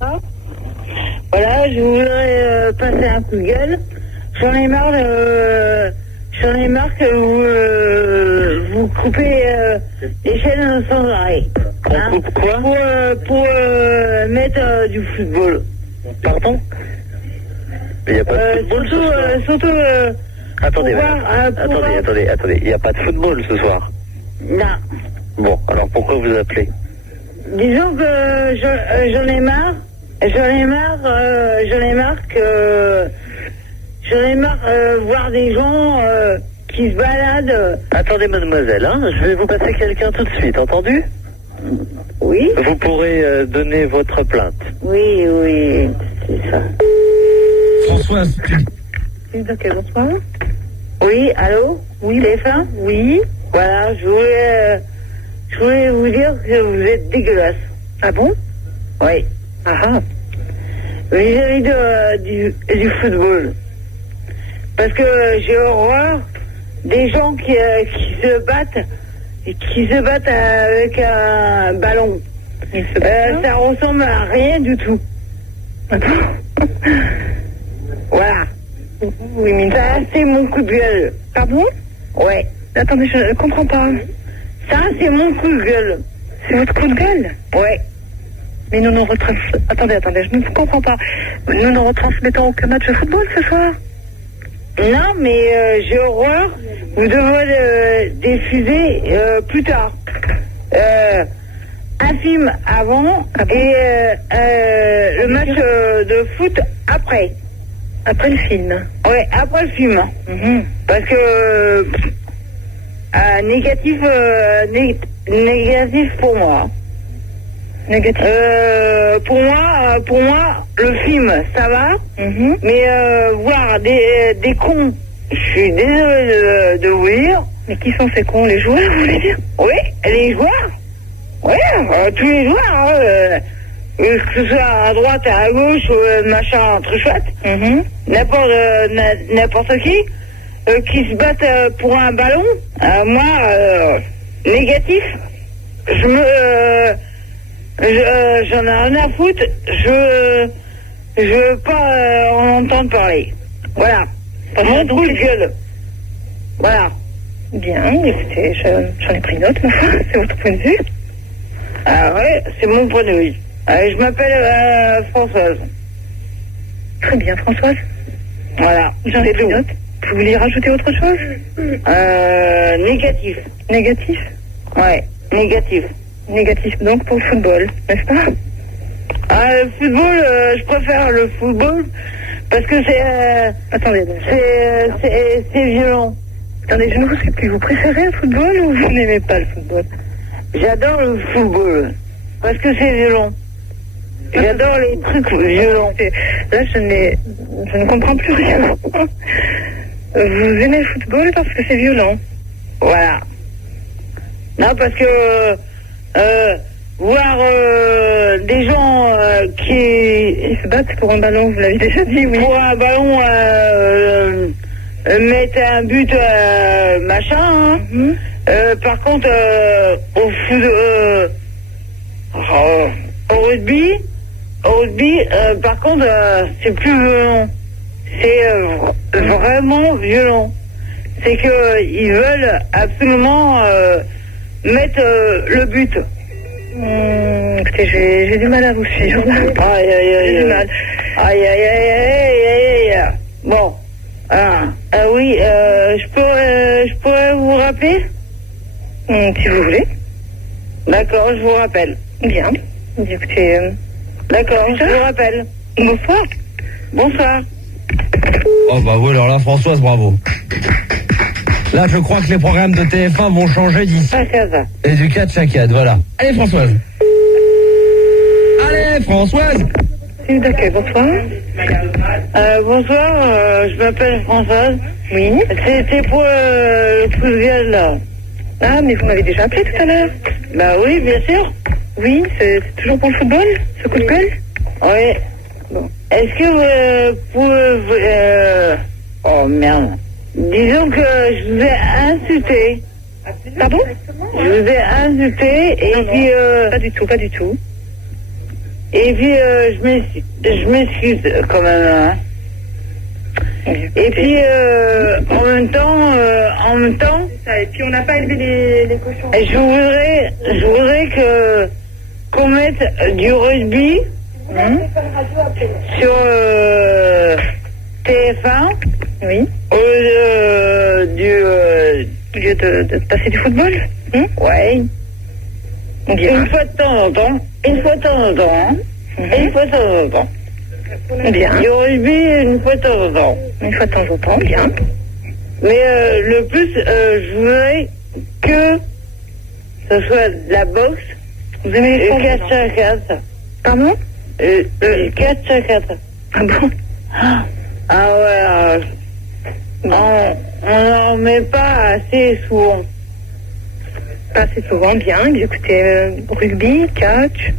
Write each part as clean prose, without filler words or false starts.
Voilà, je voudrais passer un coup de gueule. J'en ai marre que vous coupez les chaînes sans arrêt. On coupe quoi? Pour mettre du football. Pardon? Il n'y a pas de football surtout Attendez, pour voir, attendez. Il n'y a pas de football ce soir. Non. Bon, alors pourquoi vous appelez? Disons que j'en ai marre. J'en ai marre voir des gens qui se baladent. Attendez, mademoiselle, hein, je vais vous passer quelqu'un tout de suite, entendu? Oui. Vous pourrez donner votre plainte. Oui, c'est ça. Françoise, Ok, bonsoir. Oui, allô? Oui, TF1? Oui. Voilà, je voulais vous dire que vous êtes dégueulasse. Ah bon? Oui. Ah. Vis-à-vis du football. Parce que j'ai horreur des gens qui se battent avec un ballon. Ça ressemble à rien du tout. Voilà. Oui, mais ça, c'est mon coup de gueule. Pardon? Ouais. Attendez, je ne comprends pas. Ça, c'est mon coup de gueule. C'est votre coup de gueule? Ouais. Mais nous Attendez, je ne comprends pas. Nous ne retransmettons aucun match de football ce soir? Non, mais j'ai horreur. Vous devrez diffuser plus tard. Un film avant et le match de foot après. Après le film? Ouais, après le film. Parce que négatif pour moi. Négatif. Pour moi, le film, ça va. Mais voir des cons, je suis désolé de vous dire. Mais qui sont ces cons? Les joueurs, vous voulez dire? Oui, les joueurs. Oui, tous les joueurs. Que ce soit à droite, à gauche, machin, très chouette. N'importe qui se battent pour un ballon. Moi, négatif. J'en ai rien à foutre. Je veux pas en entendre parler. Voilà. Mon coup de gueule. Voilà. Bien, écoutez, j'en ai pris note, c'est votre point de vue. Ah ouais, c'est mon point de vue. Je m'appelle Françoise. Très bien, Françoise. Voilà. J'en ai pris note. Vous vouliez rajouter autre chose? Négatif. Négatif? Ouais, négatif. Négatif donc pour le football, n'est-ce pas? Le football, je préfère le football parce que c'est... Attendez. C'est violent. Attendez, je ne vous sais plus. Vous préférez le football ou vous n'aimez pas le football? J'adore le football parce que c'est violent. J'adore les trucs violents. Là, je ne comprends plus rien. Vous aimez le football parce que c'est violent? Voilà. Non, parce que voir des gens qui se battent pour un ballon, vous l'avez déjà dit, oui. Pour un ballon, mettre un but, machin. Par contre, au rugby, par contre, c'est plus violent. C'est vraiment violent. C'est que ils veulent absolument mettre le but. Écoutez, j'ai du mal à vous suivre. J'ai du mal. Aïe. Bon. Oui, je pourrais vous rappeler? Si vous voulez. D'accord, je vous rappelle. Bien. Écoutez, d'accord, je vous rappelle. Bonsoir. Bonsoir. Oh bah oui, alors là, Françoise, bravo. Là, je crois que les programmes de TF1 vont changer d'ici. Et du 4 chaque 4, voilà. Allez, Françoise. Allez, Françoise. D'accord, bonsoir. Bonsoir, je m'appelle Françoise. Oui. C'était pour le coup de gueule, là. Ah, mais vous m'avez déjà appelé tout à l'heure. Bah oui, bien sûr. Oui, c'est toujours pour le football, ce coup de gueule? Oui. Bon. Est-ce que vous pouvez... Oh, merde. Disons que je vous ai insulté. Pardon? Je vous ai insulté et puis... Pas du tout. Et puis, je m'excuse quand même. Hein. Et puis, en même temps, Et puis on n'a pas élevé les cochons. je voudrais qu'on mette du rugby sur TF1. Oui. Au lieu de passer du football. Ouais. Bien. Une fois de temps en temps. Une fois de temps en temps. Hein. Une fois de temps en temps. Bien. Du rugby une fois de temps en temps. Une fois de temps en temps, bien. Mais le plus, je voudrais que ce soit de la boxe. Vous aimez les 4x4. Pardon 4x4. Ah bon? Ah ouais. On n'en met pas assez souvent. Pas assez souvent, bien. Écoutez, rugby, catch,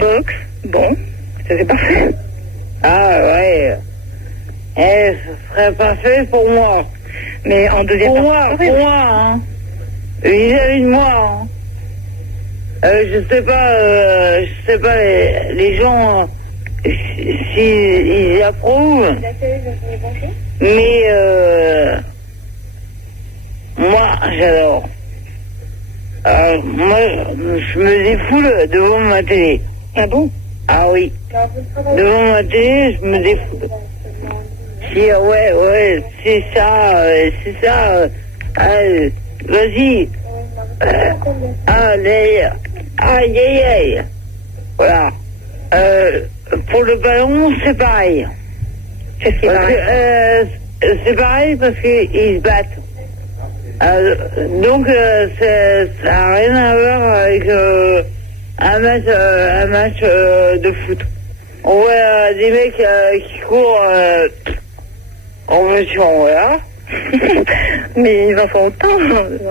boxe, bon, ça c'est parfait. Ah ouais. Ce serait parfait pour moi. Mais en deuxième Pour partie, moi, hein. Vis-à-vis de moi, hein. Je sais pas les gens s'ils approuvent. Mais moi, j'adore. Moi, je me défoule devant ma télé. Ah bon? Ah oui. Devant ma télé, je me défoule. Si, ouais, c'est ça. Vas-y. Aïe. Voilà. Pour le ballon, c'est pareil. Qu'est-ce qui va? C'est pareil parce qu'ils se battent. Donc, ça n'a rien à voir avec un match de foot. On voit des mecs qui courent en voiture, voilà. Mais ils en font autant,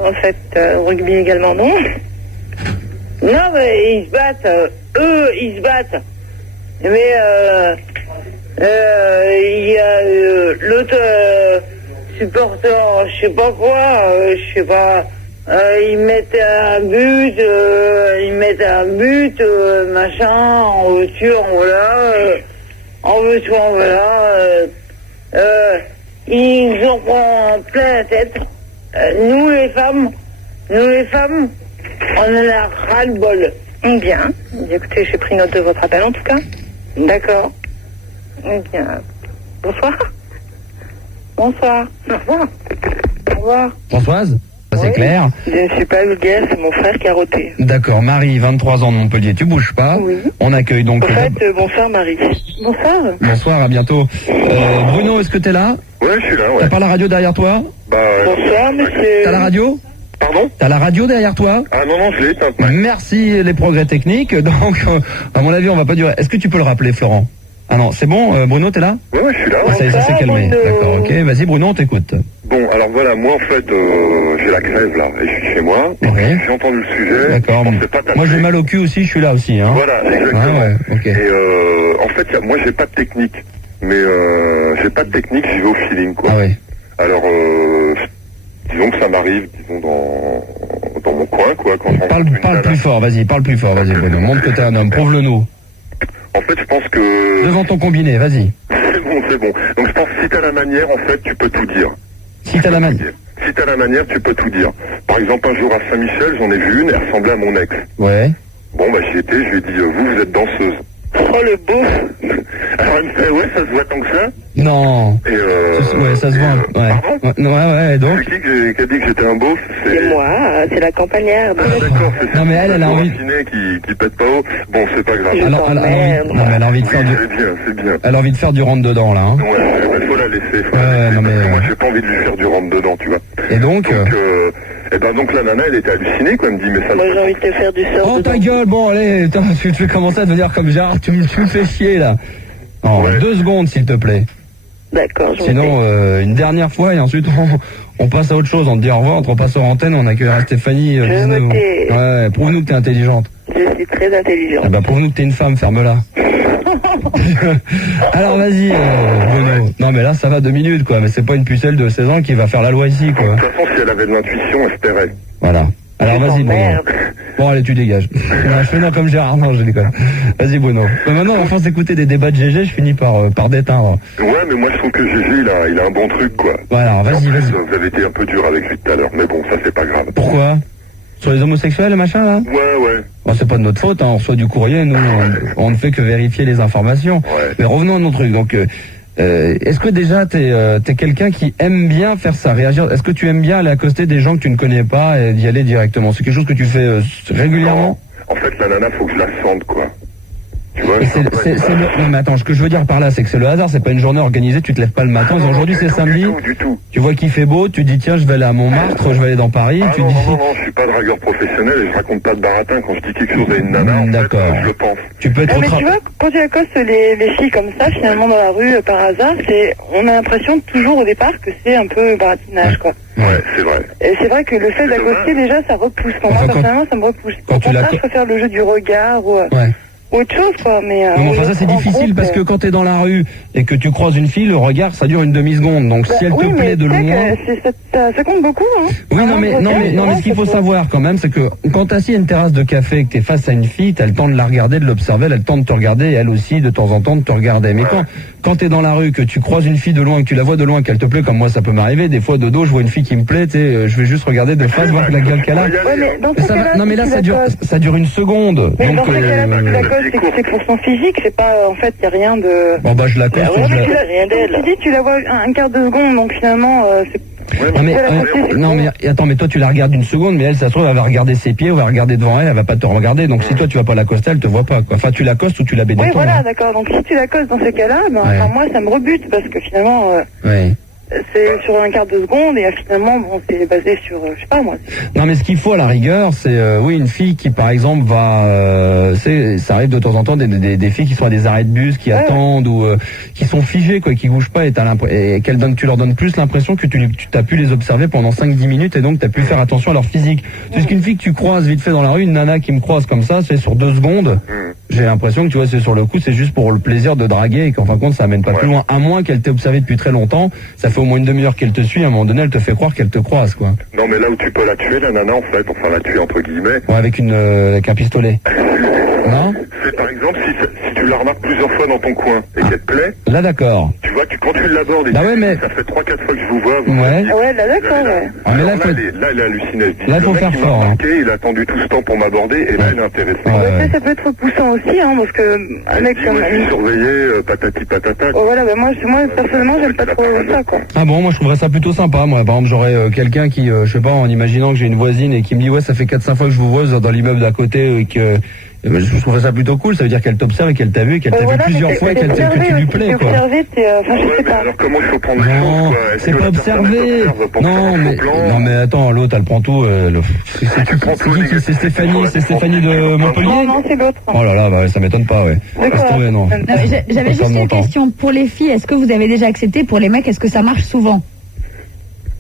en fait, rugby également, non? Non, mais ils se battent. Eux, ils se battent. Mais il y a l'autre supporter, je sais pas quoi, ils mettent un but, machin, en voiture, voilà. Ils en prennent plein la tête. Nous les femmes, on en a ras le bol. Bien. Écoutez, j'ai pris note de votre appel en tout cas. D'accord. Bien. Bonsoir. Au revoir. Au revoir. Françoise, ça c'est Oui. clair. Je ne suis pas vulgaire, c'est mon frère qui a roté. D'accord, Marie, 23 ans de Montpellier, tu bouges pas. Oui. On accueille donc... Bonsoir Marie. Bonsoir. Bonsoir, à bientôt. Bruno, est-ce que t'es là? Ouais, je suis là, ouais. T'as pas la radio derrière toi? Bonsoir monsieur. T'as la radio? Pardon? T'as la radio derrière toi? Ah non, je l'ai éteinte. Merci les progrès techniques. Donc, à mon avis, on va pas durer. Est-ce que tu peux le rappeler, Florent? Ah non, c'est bon, Bruno, t'es là? Ouais, je suis là. Ah, ça y est, ça s'est calmé. Bruno. D'accord, ok. Vas-y, Bruno, on t'écoute. Bon, alors voilà, moi en fait, j'ai la crève là, et je suis chez moi. Oui. J'ai entendu le sujet. D'accord. Je pensais pas t'appeler. Moi, j'ai mal au cul aussi, je suis là aussi. Hein. Voilà, exactement. Ah ouais, ok. Et en fait, moi j'ai pas de technique. Mais j'y vais au feeling quoi. Ah ouais. Alors, disons que ça m'arrive, dans mon coin quoi. Quand je rencontre une Parle nana. plus fort, vas-y, Bruno. Montre que t'es un homme, prouve-le-nous. En fait, je pense que... Devant ton combiné, vas-y. C'est bon. Donc je pense que si t'as la manière, en fait, tu peux tout dire. Si t'as la main. Si t'as la manière, tu peux tout dire. Par exemple, un jour à Saint-Michel, j'en ai vu une, elle ressemblait à mon ex. Ouais. Bon, bah j'y étais, je lui ai dit, vous êtes danseuse. Oh le beau. Alors elle me fait, ouais, ça se voit tant que ça. Non. Et Ouais, ça se voit. Ouais. Pardon Ouais, donc. C'est qui a dit que j'étais un beauf? C'est moi, c'est la campagnarde. Ah d'accord, c'est Non, mais elle a envie- qui pète pas haut. Bon, c'est pas grave. Alors, elle a envie... Non, mais elle a envie de Oui, faire du... c'est bien. Elle a envie de faire du rentre-dedans, là. Hein. Ouais, il faut la laisser. non, mais, parce que moi, j'ai pas envie de lui faire du rentre-dedans, tu vois. Et donc... Donc la nana, elle était hallucinée, quoi. Elle me dit, mais ça... Moi j'ai envie de te faire du sort. Oh ta gueule, bon allez, tu fais commencer à te dire comme Gérard, tu me fais chier là. Oh, Ouais. 2 secondes s'il te plaît. D'accord, je Sinon, une dernière fois et ensuite on passe à autre chose. On te dit au revoir, on te repasse en antenne, on accueillera Stéphanie. me tais. Ouais, prouve-nous que t'es intelligente. Je suis très intelligente. Eh ben, prouve-nous que t'es une femme, ferme-la. Alors vas-y, Bruno. Non mais là ça va 2 minutes quoi, mais c'est pas une pucelle de 16 ans qui va faire la loi ici quoi. De toute façon, si elle avait de l'intuition, elle se tairait. Voilà. Alors vas-y Bruno. Merde. Bon allez, tu dégages. Non, je finis comme Gérard, non je déconne. Vas-y Bruno. Maintenant, à force d'écouter des débats de GG, je finis par déteindre. Ouais, mais moi je trouve que GG, il a un bon truc, quoi. Voilà, Et en vas-y, plus, vas-y. Vous avez été un peu dur avec lui tout à l'heure, mais bon, ça c'est pas grave. Pourquoi? Sur les homosexuels, le machin là? Ouais. Bon, c'est pas de notre faute, hein. On reçoit du courrier, nous on ne fait que vérifier les informations. Ouais. Mais revenons à nos trucs. Donc, est-ce que déjà t'es quelqu'un qui aime bien faire ça, réagir? Est-ce que tu aimes bien aller accoster des gens que tu ne connais pas et d'y aller directement? C'est quelque chose que tu fais régulièrement? En fait, la nana, faut que je la sente, quoi. Tu vois, Et non mais attends, ce que je veux dire par là, c'est que c'est le hasard, c'est pas une journée organisée, tu te lèves pas le matin, aujourd'hui c'est samedi, Du tout. tu vois qu'il fait beau, tu dis tiens je vais aller à Montmartre, je vais aller dans Paris, Ah tu non, dis... non, je suis pas dragueur professionnel et je raconte pas de baratin. Quand je dis quelque chose à une nana, en D'accord. fait, je le pense. Tu peux être Non, mais tu vois, quand tu accostes les filles comme ça, finalement, dans la rue, par hasard, on a l'impression toujours au départ que c'est un peu baratinage, quoi. Ouais, c'est vrai. Et c'est vrai que le fait d'accoster, déjà, ça repousse. Moi, Enfin, personnellement, ça me repousse. quand Au tu contraire, l'acco- je préfère le jeu du regard ou Ouais. autre chose, quoi. Mais Non, enfin ça c'est difficile parce que quand t'es dans la rue et que tu croises une fille, le regard ça dure une demi-seconde. Donc si elle te oui, plaît mais de tu sais loin... que ça compte beaucoup, hein. Oui, non mais ce qu'il faut savoir quand même, c'est que quand t'es assis à une terrasse de café et que t'es face à une fille, t'as le temps de la regarder, de l'observer, elle a le temps de te regarder et elle aussi de temps en temps de te regarder. Mais quand t'es dans la rue, que tu croises une fille de loin, que tu la vois de loin, qu'elle te plaît, comme moi ça peut m'arriver, des fois de dos je vois une fille qui me plaît, tu sais, je vais juste regarder de face, voir la gueule qu'elle a. Ouais, mais dans Mais ce ça va- cas-là, non mais si là tu ça dure une seconde. Mais Donc dans ce cas-là, si tu l'accostes, c'est que c'est pour son physique, c'est pas, en fait, y a rien de... bon bah je l'accoste, Ouais, je mais la... tu l'as, tu dis, tu la vois un quart de seconde, donc finalement, c'est... Non mais attends, mais toi tu la regardes une seconde, mais elle ça se trouve elle va regarder ses pieds, ou va regarder devant elle, elle va pas te regarder. Donc si toi tu vas pas l'accoster, elle te voit pas quoi. Enfin tu l'accostes ou tu la bénéficies. Oui, voilà, d'accord. Donc si tu l'accostes dans ces cas-là, enfin, moi ça me rebute parce que finalement c'est sur un quart de seconde et finalement bon c'est basé sur je sais pas moi. Non mais ce qu'il faut à la rigueur, c'est oui une fille qui par exemple va, ça arrive de temps en temps des filles qui sont à des arrêts de bus, qui attendent ou qui sont figées quoi, qui bougent pas et tu leur donnes plus l'impression que tu t'as pu les observer pendant 5-10 minutes et donc t'as pu faire attention à leur physique. C'est qu'une fille que tu croises vite fait dans la rue, une nana qui me croise comme ça, c'est sur 2 secondes. J'ai l'impression que tu vois c'est sur le coup, c'est juste pour le plaisir de draguer et qu'en fin de compte ça amène pas plus loin. À moins qu'elle t'ait observé depuis très longtemps, ça fait au moins une demi-heure qu'elle te suit, à un moment donné elle te fait croire qu'elle te croise quoi. Non mais là où tu peux la tuer, la nana en fait, enfin la tuer entre guillemets. Ouais, avec un pistolet. Non? C'est par exemple si tu la remarques plusieurs fois dans ton coin et qu'elle te plaît, Là d'accord. tu vois que quand tu l'abordes et Bah ouais, mais... ça fait 3-4 fois que je vous vois, Ouais. Ah ouais, là d'accord, ouais. Ah, mais là, alors, là, elle est hallucinée. Là, faut faire fort, hein. Il a attendu tout ce temps pour m'aborder et là, elle est intéressée. Ouais. Ça peut être repoussant aussi, hein, parce que un mec comme je suis surveillé, patati patata. oh, voilà, ben moi personnellement j'aime pas trop ça quoi. Ah bon, moi je trouverais ça plutôt sympa. Moi, par exemple, j'aurais quelqu'un qui, je sais pas, en imaginant que j'ai une voisine et qui me dit ouais, ça fait 4-5 fois que je vous vois dans l'immeuble d'à côté et que je trouverais ça plutôt cool. Ça veut dire qu'elle t'observe et qu'elle t'a vu et qu'elle t'a vu plusieurs fois et que tu lui plais quoi. Observer, enfin je sais Mais pas. alors comment il faut prendre les choses Non, quoi? Est-ce c'est que pas la personne observé. t'observe pour faire Non un mais faux plan? non mais attends, l'autre elle prend tout. C'est Stéphanie de Montpellier. Non, c'est l'autre. Oh là là, bah, ça m'étonne pas, ouais. D'accord. Laisse tomber, non. Non, mais j'avais juste une question. Pour les filles, est-ce que vous avez déjà accepté? Pour les mecs, est-ce que ça marche souvent?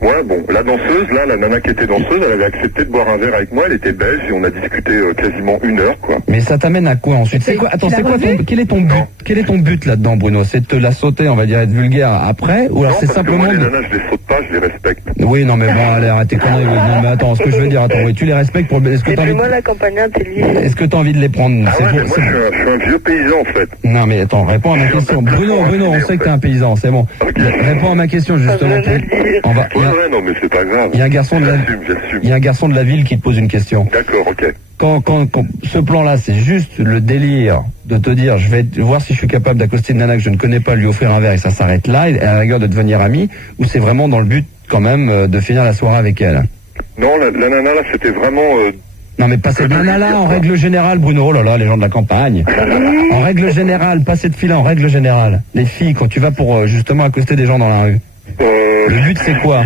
Ouais, bon, la danseuse, là, la nana qui était danseuse, elle avait accepté de boire un verre avec moi, elle était belge et on a discuté quasiment 1 heure, quoi. Mais ça t'amène à quoi ensuite? C'est quoi? Attends, c'est quoi quel est ton but? Quel est ton but là-dedans, Bruno? C'est de te la sauter, on va dire, être vulgaire après? Ou alors Non, c'est parce que simplement moi, les de... nanas, je les saute pas, je les respecte. Oui, non mais bon, allez, arrête tes conneries. Oui. Non mais attends, ce que je veux dire, attends, oui, tu les respectes pour... Est-ce que Et t'as puis envie moi, la campagne intelligente. Est-ce que t'as envie de les prendre? Ah C'est ouais, pour- mais moi, c'est- je suis un vieux paysan, en fait. Non mais attends, réponds à ma question. Bruno, on sait que t'es un paysan, c'est bon. Ok. Réponds à ma question justement. On va... Ouais, non, mais c'est pas grave. Il y a un garçon de la... J'assume. Il y a un garçon de la ville qui te pose une question. D'accord, ok. Quand ce plan-là, c'est juste le délire de te dire, je vais voir si je suis capable d'accoster une nana que je ne connais pas, lui offrir un verre et ça s'arrête là, et à la rigueur de devenir ami, ou c'est vraiment dans le but quand même de finir la soirée avec elle? Non, la nana, là, c'était vraiment... Non mais pas cette nana-là, en règle générale, Bruno, oh là là, les gens de la campagne. En règle générale, pas cette fille-là, en règle générale. Les filles, quand tu vas pour justement accoster des gens dans la rue, le but c'est quoi?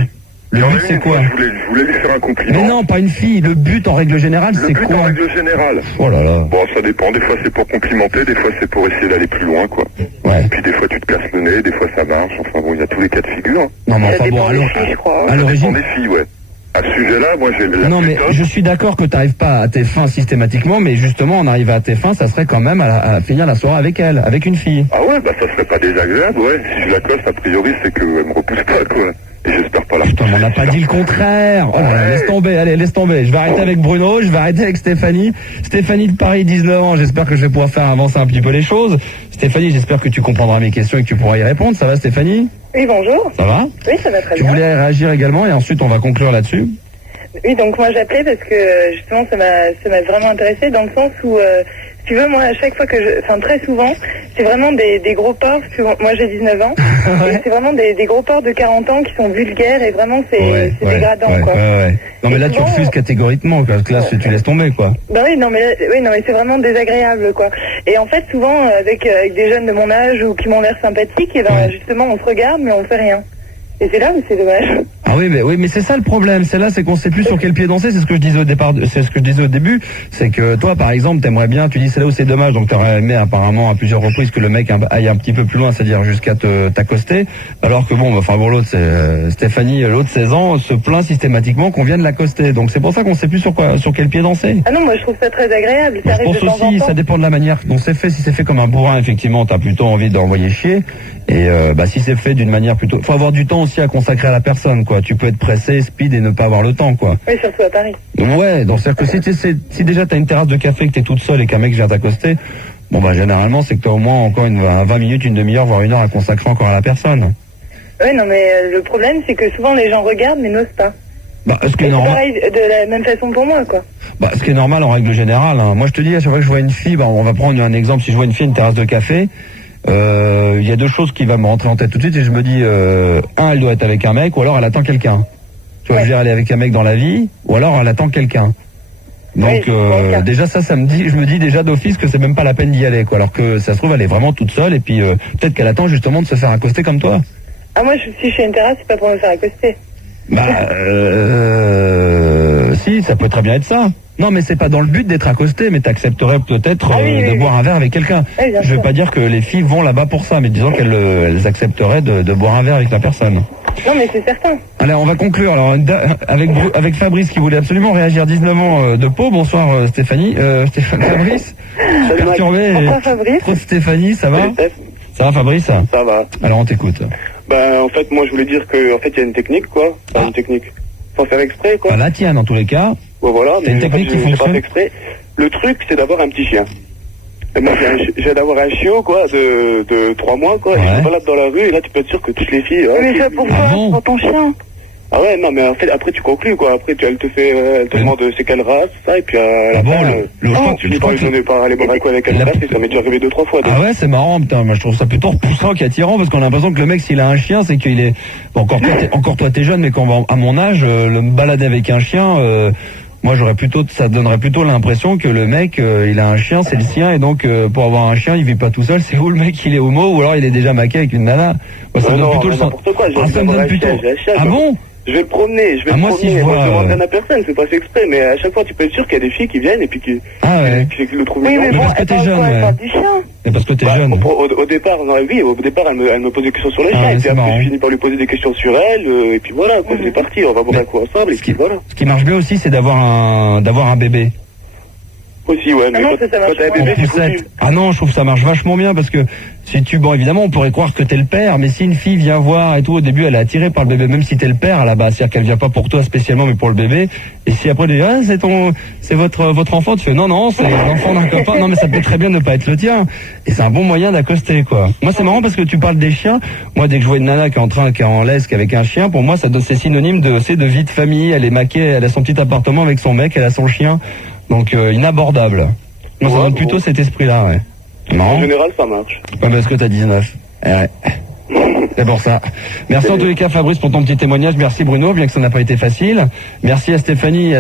Le but c'est quoi? Je voulais lui faire un compliment. Mais non, pas une fille, le but en règle générale c'est Le but en quoi? règle générale. Oh là là. Bon, ça dépend. Des fois, c'est pour complimenter, des fois, c'est pour essayer d'aller plus loin, quoi. Ouais. Puis des fois, tu te casses le nez, des fois, ça marche. Enfin bon, il y a tous les cas de figure. Hein. Non mais Ça enfin bon, dépend des alors, filles, je crois. à Ça dépend l'origine... des filles, ouais. À ce sujet-là, moi, j'ai la Non mais plus top. je suis d'accord que tu n'arrives pas à tes fins systématiquement, mais justement en arrivant à tes fins, ça serait quand même à finir la soirée avec elle, avec une fille. Ah ouais, bah ça serait pas désagréable, ouais. Si je l'accoste, a priori, c'est qu'elle me repousse pas, quoi. Et j'espère pas la... Putain, on n'a pas dit le contraire. Oh là là, laisse tomber, allez, laisse tomber. Je vais arrêter avec Bruno, je vais arrêter avec Stéphanie. Stéphanie de Paris, 19 ans, j'espère que je vais pouvoir faire avancer un petit peu les choses. Stéphanie, j'espère que tu comprendras mes questions et que tu pourras y répondre. Ça va, Stéphanie? Oui, bonjour. Ça va? Oui, ça va très Tu bien. voulais réagir également et ensuite on va conclure là-dessus. Oui, donc moi j'appelais parce que justement ça m'a vraiment intéressée dans le sens où, si tu veux, moi à chaque fois très souvent, c'est vraiment des gros porcs, parce que moi j'ai 19 ans, et c'est vraiment des gros porcs de 40 ans qui sont vulgaires et vraiment c'est dégradant, quoi. Non mais là tu refuses catégoriquement, parce que là tu laisses tomber, quoi. Bah oui, non mais c'est vraiment désagréable, quoi. Et en fait souvent avec des jeunes de mon âge ou qui m'ont l'air sympathiques, et ben justement on se regarde mais on fait rien. Et c'est là où c'est dommage. Ah oui, mais c'est ça le problème. C'est qu'on sait plus sur quel pied danser. C'est ce que je disais au départ. C'est ce que je disais au début. C'est que toi, par exemple, t'aimerais bien. Tu dis c'est là où c'est dommage. Donc t'aurais aimé apparemment à plusieurs reprises que le mec aille un petit peu plus loin, c'est-à-dire jusqu'à t'accoster. Alors que bon, enfin bon, l'autre, c'est Stéphanie, l'autre 16 ans, se plaint systématiquement qu'on vienne l'accoster. Donc c'est pour ça qu'on sait plus sur quel pied danser. Ah non, moi je trouve ça très agréable. Je pense aussi, ça dépend de la manière dont c'est fait. Si c'est fait comme un bourrin, effectivement, t'as plutôt envie d'envoyer chier. Et si c'est fait d'une manière plutôt, faut avoir du temps aussi à consacrer à la personne, quoi. Tu peux être pressé, speed et ne pas avoir le temps, quoi. Oui, surtout à Paris. Ouais, donc c'est-à-dire que si déjà t'as une terrasse de café, que t'es toute seule et qu'un mec vient t'accoster, bon bah généralement c'est que t'as au moins encore 20 minutes, une demi-heure, voire une heure à consacrer encore à la personne. Oui, non mais le problème c'est que souvent les gens regardent mais n'osent pas. Bah, ce qui est c'est normal. Pareil, de la même façon pour moi, quoi. Bah, ce qui est normal en règle générale. Hein. Moi je te dis, à chaque fois que je vois une fille, bah, on va prendre un exemple. Si je vois une fille à une terrasse de café. Il y a deux choses qui vont me rentrer en tête tout de suite et je me dis elle doit être avec un mec ou alors elle attend quelqu'un. Tu vois, je veux dire, elle est avec un mec dans la vie ou alors elle attend quelqu'un. Donc déjà ça me dit, je me dis déjà d'office que c'est même pas la peine d'y aller, quoi. Alors que ça se trouve elle est vraiment toute seule et puis peut-être qu'elle attend justement de se faire accoster comme toi. Ah moi si je suis à une terrasse c'est pas pour me faire accoster. Bah si, ça peut très bien être ça. Non, mais c'est pas dans le but d'être accosté, mais t'accepterais peut-être de boire un verre avec quelqu'un. Oui, je veux pas dire que les filles vont là-bas pour ça, mais disons qu'elles accepteraient de boire un verre avec la personne. Non, mais c'est certain. Allez, on va conclure. Alors, avec Fabrice qui voulait absolument réagir, 19 ans de Pau. Bonsoir Stéphanie. Fabrice. Perturbé. Bonsoir Fabrice. Trop Stéphanie, ça va? Ça va Fabrice? Ça va. Alors on t'écoute. Bah en fait moi je voulais dire que en fait il y a une technique, quoi. Enfin, une technique. Sans faire exprès, quoi. Bah, la tienne en tous les cas. Bon, voilà, c'est une technique qui fonctionne. Pas exprès. Le truc, c'est d'avoir un petit chien. Et moi, j'ai d'avoir un chiot, quoi, de 3 mois, quoi. Ouais. Et je me balade dans la rue, et là, tu peux être sûr que toutes les filles... Mais ça pourquoi pour ton chien? Ah ouais, non, mais en fait, après, tu conclus, quoi. Après, elle te demande c'est quelle race, ça, et puis à la fin, tu dis pas aller boire un coup avec elle, et ça m'est déjà arrivé 2-3 fois. Ah ouais, c'est marrant, putain, moi je trouve ça plutôt repoussant qu'attirant, parce qu'on a l'impression que le mec, s'il a un chien, c'est qu'il est... Bon, encore toi, t'es jeune, mais quand à mon âge, le me balader avec un chien... moi, ça donnerait plutôt l'impression que le mec, il a un chien, c'est le sien, et donc pour avoir un chien, il vit pas tout seul. C'est où le mec, il est homo, ou alors il est déjà maqué avec une nana. Moi, ça me donne plutôt le sens. Ça me donne plutôt. Ah bon? Je vais me promener, moi, si je vois, demande rien à personne, c'est pas fait exprès, mais à chaque fois, tu peux être sûr qu'il y a des filles qui viennent et puis qui le trouvent mignon. Oui, mais parce que t'es jeune. Mais parce que t'es jeune. Au départ, elle me pose des questions sur les chiens, et puis après, je finis par lui poser des questions sur elle, et puis voilà, quoi, c'est parti, on va boire un coup ensemble, et puis voilà. Ce qui marche bien aussi, c'est d'avoir un bébé. Aussi, ouais, mais quand t'as un bébé, c'est foutu. Ah non, je trouve que ça marche vachement bien parce que bon, évidemment, on pourrait croire que t'es le père, mais si une fille vient voir et tout, au début, elle est attirée par le bébé, même si t'es le père, là-bas, c'est-à-dire qu'elle vient pas pour toi spécialement, mais pour le bébé. Et si après, elle dit, c'est votre enfant, tu fais, non, c'est l'enfant d'un copain. Non, mais ça peut très bien ne pas être le tien. Et c'est un bon moyen d'accoster, quoi. Moi, c'est marrant parce que tu parles des chiens. Moi, dès que je vois une nana qui est en lesque avec un chien, pour moi, c'est synonyme de vie de famille. Elle est maquée, elle a son petit appartement avec son mec, elle a son chien. Donc, inabordable. Moi, ça donne plutôt cet esprit-là, ouais. Marrant. En général, ça marche. Ouais, parce que t'as 19. Ouais. C'est pour ça. Merci en tous les cas, Fabrice, pour ton petit témoignage. Merci Bruno, bien que ça n'a pas été facile. Merci à Stéphanie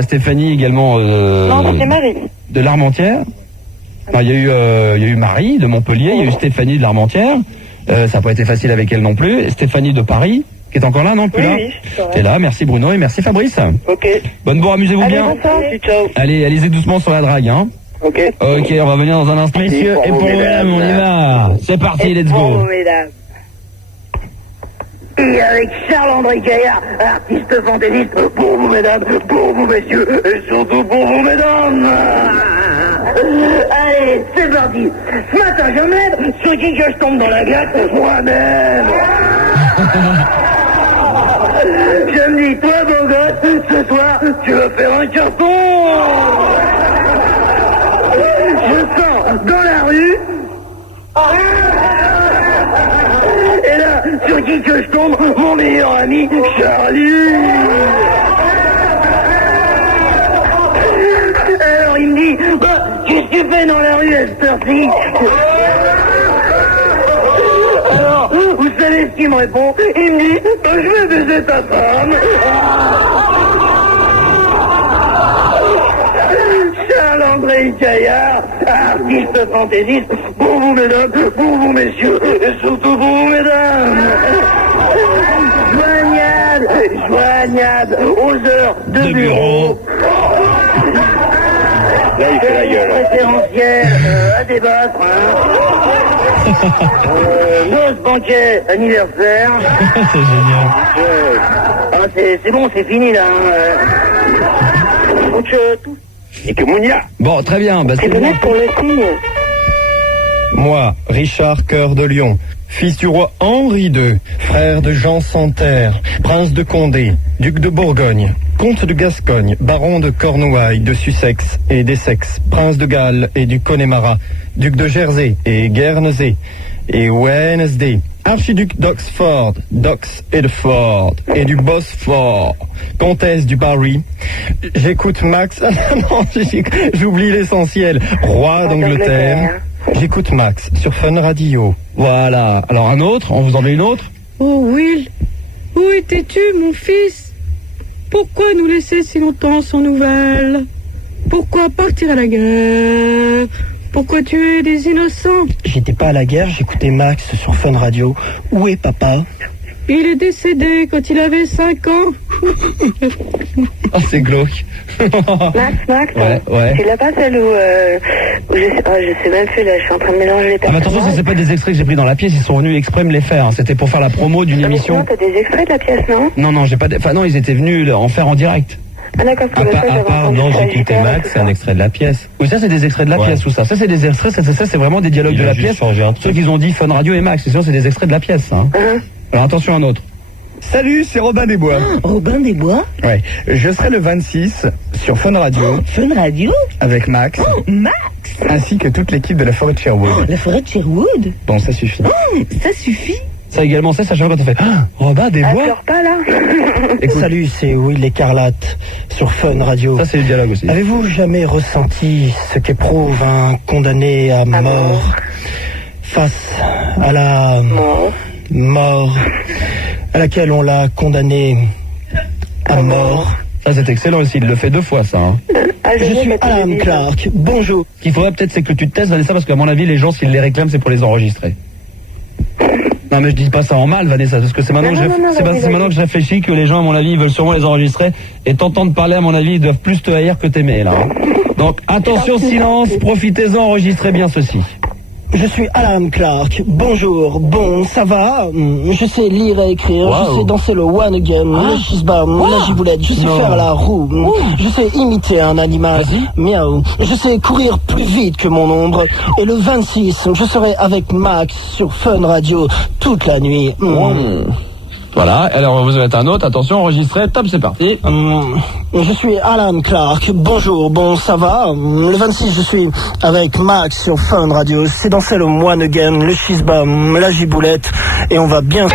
également. Non, c'est Marie. De l'Armentière. Enfin, il y a eu Marie de Montpellier, il y a eu Stéphanie de l'Armentière. Ça n'a pas été facile avec elle non plus. Et Stéphanie de Paris, qui est encore là, non? Plus là? Oui, t'es là, merci Bruno et merci Fabrice. Ok. Bonne bourre, amusez-vous bien. Ciao. Allez-y doucement sur la drague, hein. Ok, on va venir dans un instant. Messieurs, et pour mesdames, on y va. C'est parti, let's go. Mesdames. Et avec Charles-André Gaillard, artiste fantaisiste, pour vous mesdames, pour vous messieurs, et surtout pour vous mesdames. Allez, c'est parti. Ce matin, je me lève, sur qui que je tombe dans la glace, moi-même. Je me dis, toi, beau gosse, ce soir, tu vas faire un carton. Je sors dans la rue. Et là, sur qui que je tombe? Mon meilleur ami, Charlie. Alors il me dit, bah, qu'est-ce que tu fais dans la rue à cette heure-ci? Alors, vous savez ce qu'il me répond? Il me dit, bah, je vais baiser ta femme. Charles-André Caillard, artiste fantaisiste, pour vous mesdames, pour vous messieurs, et surtout pour vous mesdames. Joignable aux heures de bureau. Là, il fait la gueule. Préférentiel à débattre. Noce banquet anniversaire. C'est génial. C'est bon, c'est fini là. Et que Mounia. Bon, très bien. Bah, C'est bon pour le signe. Moi, Richard Cœur de Lion, fils du roi Henri II, frère de Jean Santerre, prince de Condé, duc de Bourgogne, comte de Gascogne, baron de Cornouailles, de Sussex et d'Essex, prince de Galles et du Connemara, duc de Jersey et Guernesey et Wednesday, archiduc d'Oxford, d'Ox et de Ford et du Bosphore, comtesse du Barry. J'écoute Max, non, j'oublie l'essentiel, roi d'Angleterre. J'écoute Max sur Fun Radio. Voilà. Alors un autre, on vous en met une autre? Oh Will, où étais-tu mon fils? Pourquoi nous laisser si longtemps sans nouvelles? Pourquoi partir à la guerre? Pourquoi tuer des innocents? J'étais pas à la guerre, j'écoutais Max sur Fun Radio. Où est papa? Il est décédé quand il avait 5 ans. Ah, c'est glauque. Max, ouais. c'est là-bas celle où je sais même plus là, je suis en train de mélanger les Ah, mais attention, ça c'est pas des extraits que j'ai pris dans la pièce, ils sont venus exprès me les faire. Hein. C'était pour faire la promo d'une émission. T'as des extraits de la pièce, non? Non, j'ai pas. Enfin non, ils étaient venus en faire en direct. Ah d'accord, parce que ça, j'avais entendu non, ça, j'écoutais j'étais Max, c'est un extrait de la pièce. Oui, ça c'est des extraits de la pièce, tout ça. Ça c'est des extraits, ça c'est vraiment des dialogues Il de a la juste pièce. changé un truc. Ceux qu'ils ont dit Fun Radio et Max, sinon c'est des extraits de la pièce. Hein. Alors attention un autre. Salut, c'est Robin des Bois. Robin des Bois? Ouais, je serai le 26 sur Fun Radio Fun Radio? avec Max, Max? ainsi que toute l'équipe de la forêt de Sherwood. La forêt de Sherwood? Bon, ça suffit. Ça suffit? Ça également, ça chaque fois quand on fait Robin des Ah, Bois. pleure pas là. Salut, c'est Will Écarlate sur Fun Radio. Ça c'est le dialogue aussi. Avez-vous jamais ressenti ce qu'éprouve un condamné à mort face à la mort à laquelle on l'a condamné à mort? Ça c'est excellent aussi, il le fait 2 fois ça. Hein. Je suis Alan Clark, bonjour. Ce qu'il faudrait peut-être c'est que tu te testes Vanessa parce qu'à mon avis les gens s'ils les réclament c'est pour les enregistrer. Non mais je dis pas ça en mal Vanessa parce que c'est maintenant, maintenant que je réfléchis que les gens à mon avis ils veulent sûrement les enregistrer et t'entendre parler à mon avis ils doivent plus te haïr que t'aimer là. Hein. Donc attention silence, profitez-en, enregistrez bien ceci. Je suis Alan Clark, bonjour, bon, ça va? Je sais lire et écrire, je sais danser le one again, le chisbam, la giboulette, je sais faire la roue, je sais imiter un animal, miaou, je sais courir plus vite que mon ombre, et le 26, je serai avec Max sur Fun Radio toute la nuit. Voilà, alors vous êtes un autre, attention, enregistrez, top, c'est parti. Je suis Alan Clark, bonjour, bon, ça va? Le 26, je suis avec Max sur Fun Radio, c'est danser le one again, le chisbam, la giboulette, et on va bien...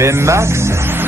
aimes Max ?